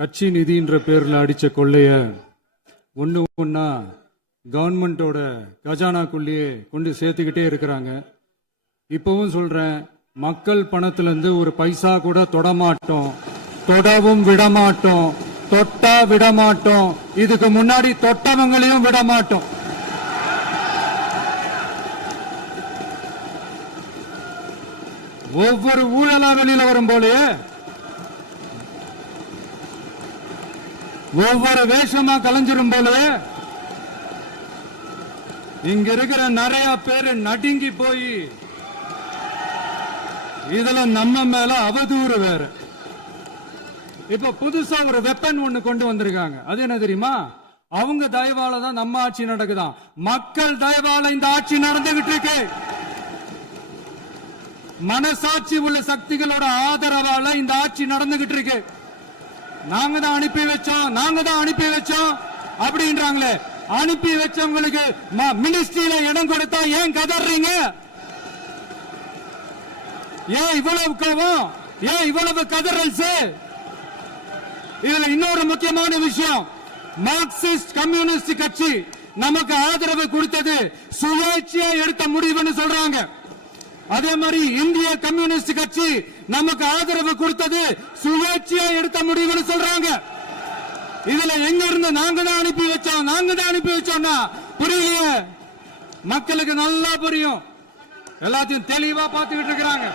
கட்சி நிதின்ற பேர்ல அடிச்ச கொள்ளைய ஒண்ணு ஒண்ணா கவர்மெண்டோட கஜானாக்குள்ளேயே கொண்டு சேர்த்துக்கிட்டே இருக்கிறாங்க. இப்பவும் சொல்றேன், மக்கள் பணத்துல இருந்து ஒரு பைசா கூட தொடமாட்டோம், தொடவும் விடமாட்டோம், தொட்டா விடமாட்டோம், இதுக்கு முன்னாடி தொட்டவங்களையும் விடமாட்டோம். ஒவ்வொரு ஊழலா வெளியில வரும் போலே, ஒவ்வொரு வேஷமா கலைஞ்சிரும் போல இங்க இருக்கிற நிறைய பேரு நடுங்கி போய் இதுல நம்ம மேல அவதூறு வேற. இப்ப புதுசா ஒரு வெப்பன் ஒண்ணு கொண்டு வந்திருக்காங்க. அது என்ன தெரியுமா? அவங்க தயவால தான் நம்ம ஆட்சி நடக்குதான். மக்கள் தயவால இந்த ஆட்சி நடந்துகிட்டு இருக்கு. மனசாட்சி உள்ள சக்திகளோட ஆதரவால இந்த ஆட்சி நடந்துகிட்டு இருக்கு. நாங்க தான் அனுப்பி வச்சோம் அப்படின்றாங்களே. அனுப்பி வச்சவங்களுக்கு மினிஸ்ட்ரியில இடம் கொடுத்தா ஏன் கதறீங்க? ஏன் இவ்வளவு கோவம்? ஏன் இவ்வளவு கதறல்ஸ்? இதுல இன்னொரு முக்கியமான விஷயம், மார்க்சிஸ்ட் கம்யூனிஸ்ட் கட்சி நமக்கு ஆதரவு கொடுத்தது சுயேட்சையா எடுத்த முடிவுன்னு சொல்றாங்க. அதே மாதிரி இந்திய கம்யூனிஸ்ட் கட்சி நமக்கு ஆதரவு கொடுத்தது சுயேட்சையா எடுத்த முடிவுன்னு சொல்றாங்க. இதுல எங்க இருந்து நாங்க தான் அனுப்பி வச்சோம்னா புரியலையே. மக்களுக்கு நல்லா புரியும், எல்லாத்தையும் தெளிவா பார்த்துக்கிட்டு இருக்கிறாங்க.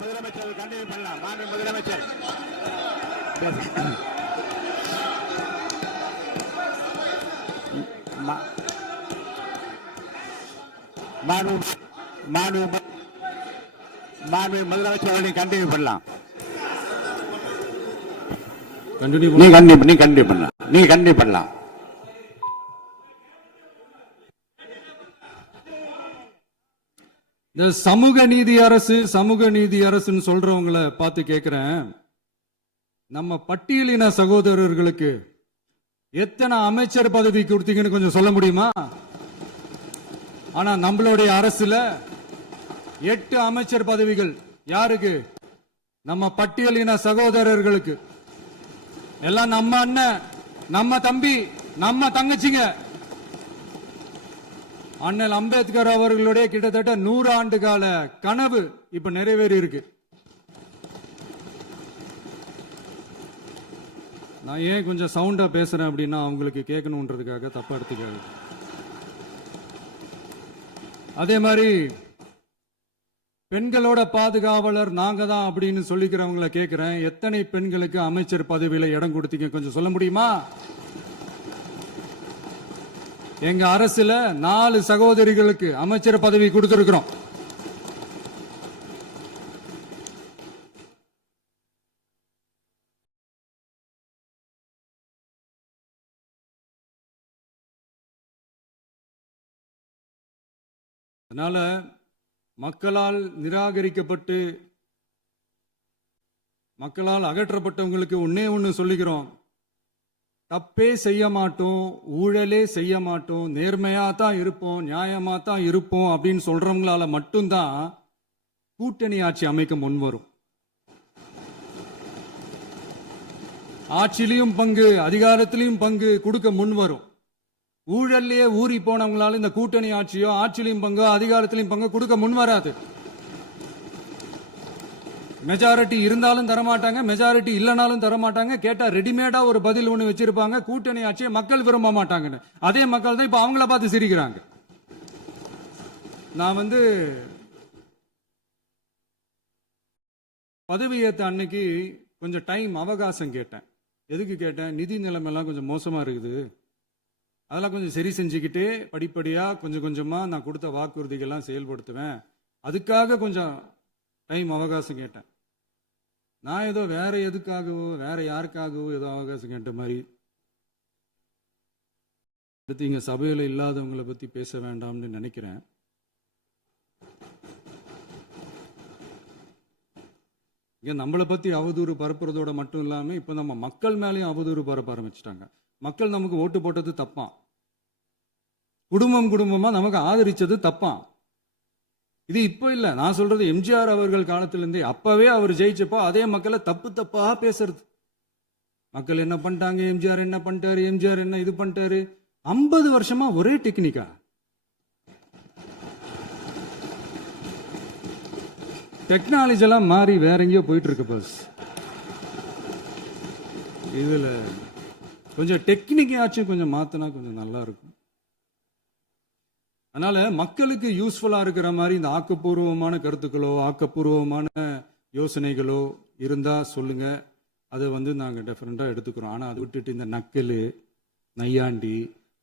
முதலமைச்சர் கண்டினியூ பண்ணலாம். மாண்பு முதலமைச்சர். முதலமைச்சர் கண்டினியூ பண்ணலாம். நீ கண்டினியூ பண்ணலாம். இந்த சமூக நீதி அரசுன்னு சொல்றவங்களை பார்த்து கேட்கிறேன், நம்ம பட்டியலின சகோதரர்களுக்கு எத்தனை அமைச்சர் பதவி கொடுத்தீங்கன்னு கொஞ்சம் சொல்ல முடியுமா? ஆனா நம்மளுடைய அரசுல 8 அமைச்சர் பதவிகள் யாருக்கு? நம்ம பட்டியலின சகோதரர்களுக்கு. எல்லாம் நம்ம அண்ணன், நம்ம தம்பி, நம்ம தங்கச்சிங்க. அண்ணல் அம்பேத்கர் அவர்களுடைய கிட்டத்தட்ட 100 ஆண்டு கால கனவு இப்ப நிறைவேறி இருக்கு. நான் ஏன் கொஞ்சம் சவுண்டா பேசுறேன் அப்படின்னா அவங்களுக்கு கேட்கணுன்றதுக்காக தப்பா எடுத்துக்காது. அதே மாதிரி பெண்களோட பாதுகாவலர் நாங்க தான் அப்படின்னு சொல்லிக்கிறவங்களை கேட்கிறேன், எத்தனை பெண்களுக்கு அமைச்சர் பதவியில இடம் கொடுத்தீங்க கொஞ்சம் சொல்ல முடியுமா? எங்க அரசுல 4 சகோதரிகளுக்கு அமைச்சர் பதவி கொடுத்திருக்கிறோம். அதனால மக்களால் நிராகரிக்கப்பட்டு மக்களால் அகற்றப்பட்டவங்களுக்கு ஒண்ணு சொல்லிக்கிறோம், தப்பே செய்ய மாட்டோம், ஊழலே செய்ய மாட்டோம், நேர்மையா தான் இருப்போம், நியாயமா தான் இருப்போம் அப்படின்னு சொல்றவங்களால மட்டும்தான் கூட்டணி ஆட்சி அமைக்க முன்வரும். ஆட்சியிலையும் பங்கு, அதிகாரத்திலையும் பங்கு கொடுக்க முன்வரும். ஊழல்லையே ஊறி போனவங்களால இந்த கூட்டணி ஆட்சியோ ஆட்சியிலையும் பங்கு அதிகாரத்திலையும் பங்கு கொடுக்க முன்வராது. மெஜாரிட்டி இருந்தாலும் தரமாட்டாங்க, மெஜாரிட்டி இல்லைனாலும் தரமாட்டாங்க. கேட்டா ரெடிமேடா ஒரு பதில் ஒண்ணு வச்சிருப்பாங்க, கூட்டணி ஆட்சியை மக்கள் விரும்ப மாட்டாங்கன்னு. அதே மக்கள் தான் இப்ப அவங்கள பார்த்து சிரிக்கிறாங்க. நான் பதவி ஏத்த அன்னைக்கு கொஞ்சம் டைம் அவகாசம் கேட்டேன். எதுக்கு கேட்டேன்? நிதி நிலைமை எல்லாம் கொஞ்சம் மோசமா இருக்குது, அதெல்லாம் கொஞ்சம் சரி செஞ்சுக்கிட்டு படிப்படியா கொஞ்சம் கொஞ்சமா நான் கொடுத்த வாக்குறுதிகள்லாம் செயல்படுத்துவேன், அதுக்காக கொஞ்சம் டைம் அவகாசம் கேட்டேன். நான் ஏதோ வேற எதுக்காகவோ வேற யாருக்காகவோ ஏதோ அவகாசம் கேட்ட மாதிரி. அடுத்து இங்க சபையில இல்லாதவங்களை பத்தி பேச வேண்டாம்னு நினைக்கிறேன். இங்க நம்மளை பத்தி அவதூறு பரப்புறதோட மட்டும் இல்லாம இப்ப நம்ம மக்கள் மேலேயும் அவதூறு பரப்ப ஆரம்பிச்சிட்டாங்க. மக்கள் நமக்கு ஓட்டு போட்டது தப்பான், குடும்பமா நமக்கு ஆதரிச்சது தப்பான். இது இப்போ இல்ல, நான் சொல்றது எம்ஜிஆர் அவர்கள் காலத்திலிருந்தே. அப்பவே அவர் ஜெயிச்சப்போ அதே மக்களை தப்பு தப்பா பேசுறது. மக்கள் என்ன பண்ணிட்டாங்க, எம்ஜிஆர் என்ன பண்ணிட்டாரு, எம்ஜிஆர் என்ன இது பண்ணிட்டாரு. 50 வருஷமா ஒரே டெக்னிக்கா. டெக்னாலஜி எல்லாம் மாறி வேற எங்கேயோ போயிட்டு இருக்கு பஸ். இதுல கொஞ்சம் டெக்னிக்காச்சும் கொஞ்சம் மாத்தினா கொஞ்சம் நல்லா இருக்கும். அதனால மக்களுக்கு யூஸ்ஃபுல்லா இருக்கிற மாதிரி இந்த ஆக்கப்பூர்வமான கருத்துக்களோ ஆக்கப்பூர்வமான யோசனைகளோ இருந்தா சொல்லுங்க. அதை நாங்க டெஃபரெண்டா எடுத்துக்கிறோம். ஆனா அதை விட்டுட்டு இந்த நக்கல், நையாண்டி,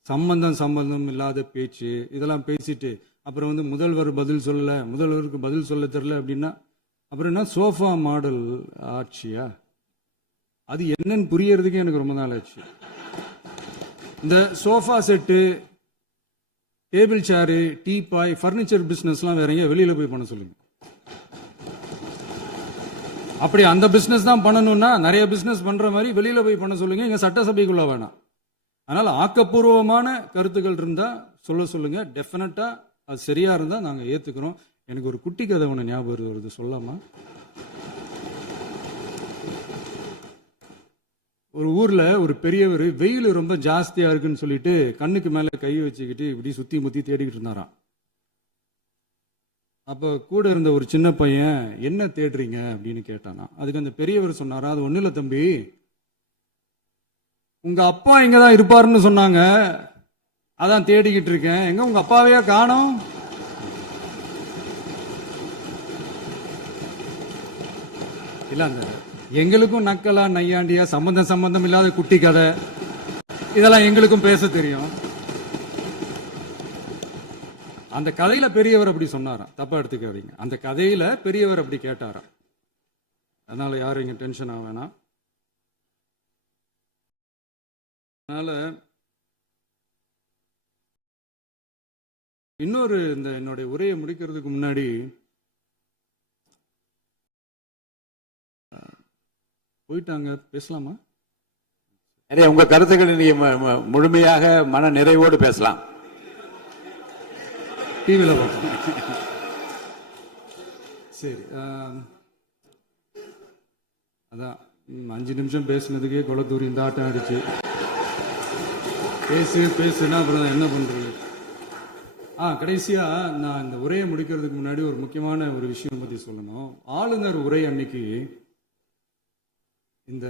சம்பந்தம் இல்லாத பேச்சு இதெல்லாம் பேசிட்டு அப்புறம் முதல்வர் பதில் சொல்லல, முதல்வருக்கு பதில் சொல்ல தெரியல அப்படின்னா அப்புறம் என்ன சோஃபா மாடல் ஆட்சியா? அது என்னன்னு புரியறதுக்கு எனக்கு ரொம்ப நாள் ஆச்சு. இந்த sofa set, table chair, teapoy, furniture பிசினஸ்லாம் வேற எங்க வெளியில போய் பண்ண சொல்லுங்க. அப்படி அந்த பிசினஸ் தான் பண்ணணும்னா நிறைய பிசினஸ் பண்ற மாதிரி வெளியில போய் பண்ண சொல்லுங்க. இங்க சட்டசபைக்குள்ள வேணாம். அதனால ஆக்கப்பூர்வமான கருத்துக்கள் இருந்தா சொல்லுங்க. டெஃபினட்டா அது சரியா இருந்தா நாங்க ஏத்துக்கிறோம். எனக்கு ஒரு குட்டி கதை ஒண்ணு ஞாபகம் வருது, சொல்லாமா? ஒரு ஊர்ல ஒரு பெரியவர் வெயில் ரொம்ப ஜாஸ்தியா இருக்குன்னு சொல்லிட்டு கண்ணுக்கு மேல கை வச்சுக்கிட்டு இப்படி சுத்தி முத்தி தேடிக்கிட்டு இருந்தாராம். அப்ப கூட இருந்த ஒரு சின்ன பையன் என்ன தேடுறீங்க அப்படின்னு கேட்டானா. அதுக்கு அந்த பெரியவர் சொன்னாரா, அது ஒண்ணு இல்ல தம்பி, உங்க அப்பா இங்கதான் இருப்பாருன்னு சொன்னாங்க, அதான் தேடிக்கிட்டு இருக்கேன். எங்க உங்க அப்பாவையா காணோம்? இல்ல அந்த எங்களுக்கும் நக்கலா நையாண்டியா சம்பந்தம் இல்லாத குட்டி கதை இதெல்லாம் எங்களுக்கும் பேச தெரியும். அந்த கதையில பெரியவர் அப்படி சொன்னாராம், தப்பா எடுத்துக்காதீங்க. அந்த கதையில பெரியவர் அப்படி கேட்டாராம். அதனால யாரும் இங்க டென்ஷன் ஆக வேணாம். அதனால இன்னொரு இந்த என்னுடைய உரையை முடிக்கிறதுக்கு முன்னாடி போயிட்டாங்க, பேசலாமா? உங்க கருத்துக்களை நீங்க முழுமையாக மன நிறைவோடு பேசலாம். டிவியில் பார்ப்போம். சரி, அதான் 5 நிமிஷம் பேசுனதுக்கே கொளத்தூரி இந்த ஆட்டம் அடிச்சு பேசுனா அப்புறம் என்ன பண்றது? கடைசியா நான் இந்த உரையை முடிக்கிறதுக்கு முன்னாடி ஒரு முக்கியமான ஒரு விஷயம் பத்தி சொல்லணும். ஆளுநர் உரை அன்னைக்கு இந்த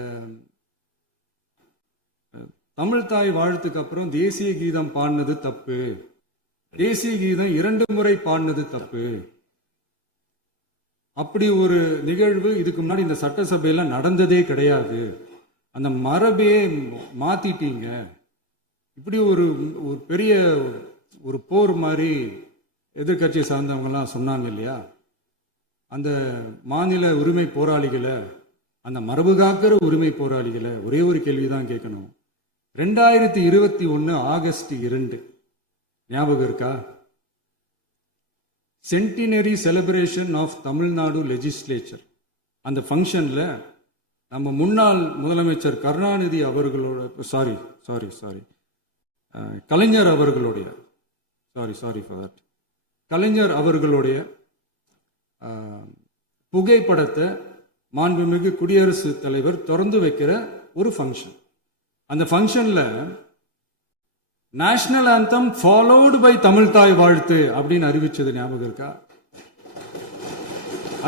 தமிழ் தாய் வாழ்த்துக்கு அப்புறம் தேசிய கீதம் பாடினது தப்பு, தேசிய கீதம் 2 முறை பாடினது தப்பு, அப்படி ஒரு நிகழ்வு இதுக்கு முன்னாடி இந்த சட்டசபையில நடந்ததே கிடையாது, அந்த மரபே மாத்திட்டீங்க, இப்படி ஒரு பெரிய ஒரு போர் மாதிரி எதிர்கட்சியை சார்ந்தவங்க எல்லாம் சொன்னாங்க இல்லையா? அந்த மாநில உரிமை போராளிகளை, அந்த மரபு காக்கிற உரிமை போராளிகளை ஒரே ஒரு கேள்விதான் கேட்கணும். 2021 ஆகஸ்ட் 2 ஞாபகம் இருக்கா? Centenary celebration of Tamil Nadu legislature. அந்த ஃபங்க்ஷன்ல நம்ம முன்னாள் முதலமைச்சர் கருணாநிதி அவர்களோட கலைஞர் அவர்களுடைய கலைஞர் அவர்களுடைய புகைப்படத்தை மாண்புமிகு குடியரசுத் தலைவர் திறந்து வைக்கிற ஒரு ஃபங்க்ஷன். அந்த ஃபங்க்ஷன்ல national anthem followed by Tamil Thai Vazhthu அப்படின்னு அறிவிச்சது ஞாபகம் இருக்கா?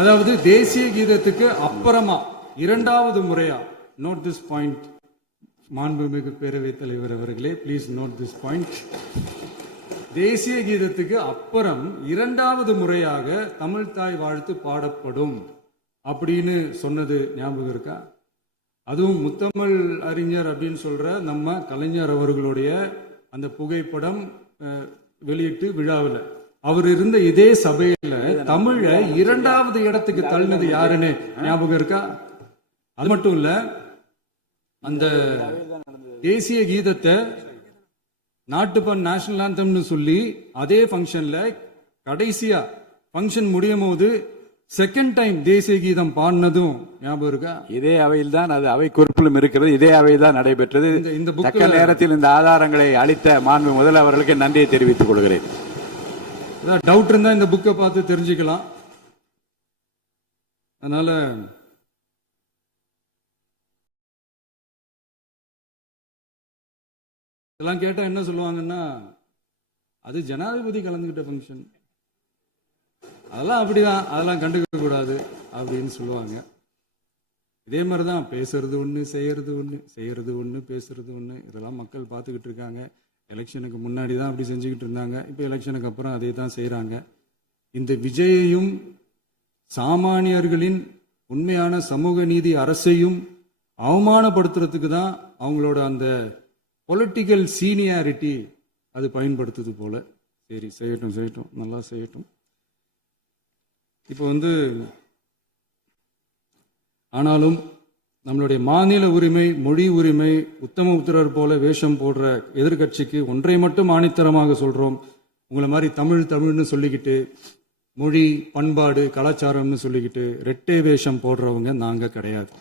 அதாவது தேசிய கீதத்துக்கு அப்புறமா 2வது முறையா, நோட் திஸ் பாயிண்ட் மாண்புமிகு பேரவைத் தலைவர் அவர்களே, பிளீஸ் நோட் திஸ் பாயிண்ட். தேசிய கீதத்துக்கு அப்புறம் 2வது முறையாக தமிழ் தாய் வாழ்த்து பாடப்படும் அப்படின்னு சொன்னது ஞாபகம் இருக்கா? அதுவும் முத்தமிழ் அறிஞர் அப்படின்னு சொல்ற நம்ம கலைஞர் அவர்களுடைய அந்த புகைப்படம் வெளியிட்டு விழாவில் அவர் இருந்த இதே சபையில தமிழ 2வது இடத்துக்கு தள்ளினது யாருன்னு ஞாபகம் இருக்கா? அது மட்டும் இல்ல, அந்த தேசிய கீதத்தை நாட்டுப்பண் நேஷனல் ஆந்தம்னு சொல்லி அதே ஃபங்க்ஷன்ல கடைசியா ஃபங்க்ஷன் முடியும் போது செகண்ட் டைம் தேசிய கீதம் பாடினதும் ஞாபகம் இருக்கா? இதே அவையில் தான், அது அவை குறிப்பிலும் இருக்கிறது, இதே அவையில் தான் நடைபெற்றது. இந்த தக்க நேரத்தில் இந்த ஆதாரங்களை அளித்த மாண்பு முதல்வர்களுக்கு நன்றியை தெரிவித்துக் கொள்கிறேன். டவுட் இருந்தா இந்த புக்கை பார்த்து தெரிஞ்சுக்கலாம். அதனால இதெல்லாம் கேட்டா என்ன சொல்லுவாங்கன்னா, அது ஜனாதிபதி கலந்துகிட்ட ஃபங்க்ஷன், அதெல்லாம் அப்படிதான், அதெல்லாம் கண்டுக்க கூடாது அப்படின்னு சொல்லுவாங்க. இதே மாதிரிதான் பேசுறது ஒண்ணு, செய்யறது ஒண்ணு, செய்யறது ஒண்ணு, பேசுறது ஒண்ணு. இதெல்லாம் மக்கள் பார்த்துக்கிட்டு இருக்காங்க. எலெக்ஷனுக்கு முன்னாடி தான் அப்படி செஞ்சுக்கிட்டு இருந்தாங்க. இப்போ எலெக்ஷனுக்கு அப்புறம் அதே தான் செய்யறாங்க. இந்த விஜயையும் சாமானியர்களின் உண்மையான சமூக நீதி அரசையும் அவமானப்படுத்துறதுக்கு தான் அவங்களோட அந்த பொலிட்டிக்கல் சீனியாரிட்டி அது பயன்படுத்துது போல. சரி, செய்யட்டும் செய்யட்டும், நல்லா செய்யட்டும். இப்போ ஆனாலும் நம்மளுடைய மாநில உரிமை, மொழி உரிமை, உத்தமபுத்திரர் போல வேஷம் போடுற எதிர்கட்சிக்கு ஒன்றை மட்டும் ஆணித்தரமாக சொல்றோம். உங்களை மாதிரி தமிழ்னு சொல்லிக்கிட்டு, மொழி, பண்பாடு, கலாச்சாரம்னு சொல்லிக்கிட்டு ரெட்டை வேஷம் போடுறவங்க நாங்க கிடையாது.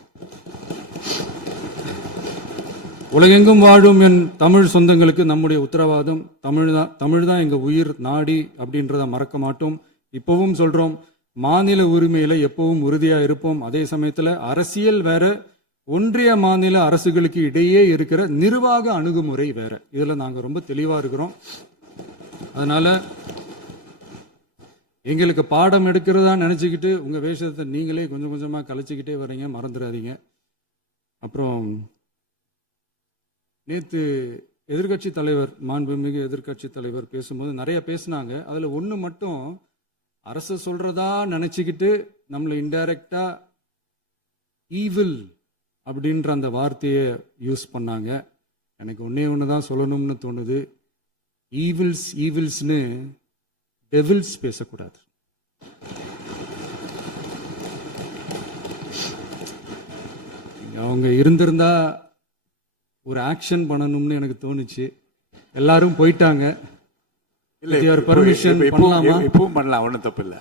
உலகெங்கும் வாழும் என் தமிழ் சொந்தங்களுக்கு நம்முடைய உத்தரவாதம் தமிழ் தான் எங்க உயிர் நாடி அப்படின்றத மறக்க மாட்டோம். இப்பவும் சொல்றோம், மாநில உரிமையில எப்பவும் உறுதியா இருப்போம். அதே சமயத்துல அரசியல் வேற, ஒன்றிய மாநில அரசுகளுக்கு இடையே இருக்கிற நிர்வாக அணுகுமுறை வேற. இதுல நாங்க ரொம்ப தெளிவா இருக்கிறோம். அதனால எங்களுக்கு பாடம் எடுக்கிறதா நினைச்சுக்கிட்டு உங்க வேஷத்தை நீங்களே கொஞ்சம் கொஞ்சமா கலைச்சிக்கிட்டே வர்றீங்க, மறந்துடாதீங்க. அப்புறம் நேத்து எதிர்கட்சி தலைவர், மாண்புமிகு எதிர்கட்சி தலைவர் பேசும்போது நிறைய பேசினாங்க. அதுல ஒண்ணு மட்டும், அரசு சொல்றதா நினைச்சுக்கிட்டு நம்மளை இன்டைரக்டா ஈவில் அப்படின்ற அந்த வார்த்தையை யூஸ் பண்ணாங்க. எனக்கு ஒண்ணுதான் சொல்லணும்னு தோணுது. ஈவில்ஸ்னு டெவில்ஸ் பேசக்கூடாது. அவங்க இருந்திருந்தா ஒரு ஆக்ஷன் பண்ணணும்னு எனக்கு தோணுச்சு. எல்லாரும் போயிட்டாங்க. பர்மிஷன் பண்ணலாமா? இப்பவும் பண்ணலாம், ஒன்றும் தப்பு இல்லை.